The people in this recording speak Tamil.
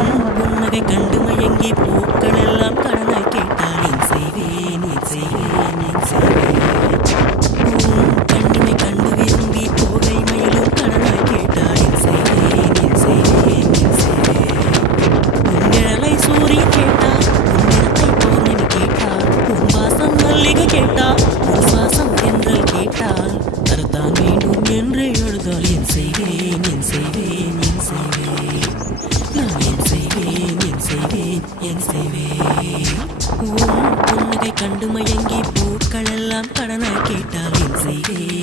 புன்னகை கண்டு மயங்கி பூக்கள் எல்லாம் கடனாய் கேட்டால் என் செய்வேன் என் செய்வேன் என் செய்வேன் கண்ணிமை கண்டு விரும்பி தோகை மயிலும் கடனாய் கேட்டால் என் செய்வேன் என் செய்வேன் என் செய்வேன் உன் நிழலை சூரியன் கேட்டால் உன் நிறத்தை பௌர்ணமி கேட்டால் உன் வாசம் மல்லிகை கேட்டால் உன் சுவாசம் தென்றல் கேட்டால் தரத்தான் வேண்டும் என்று எழுதால் என் செய்வேன் என் செய்வேன் என் செய்வேன் நான் என் செய்வேன் என் செய்வேன் என் செய்வேன் உன் புன்னகை கண்டு மயங்கி பூக்கள் எல்லாம் கடனாய் கேட்டால் என் செய்வேன்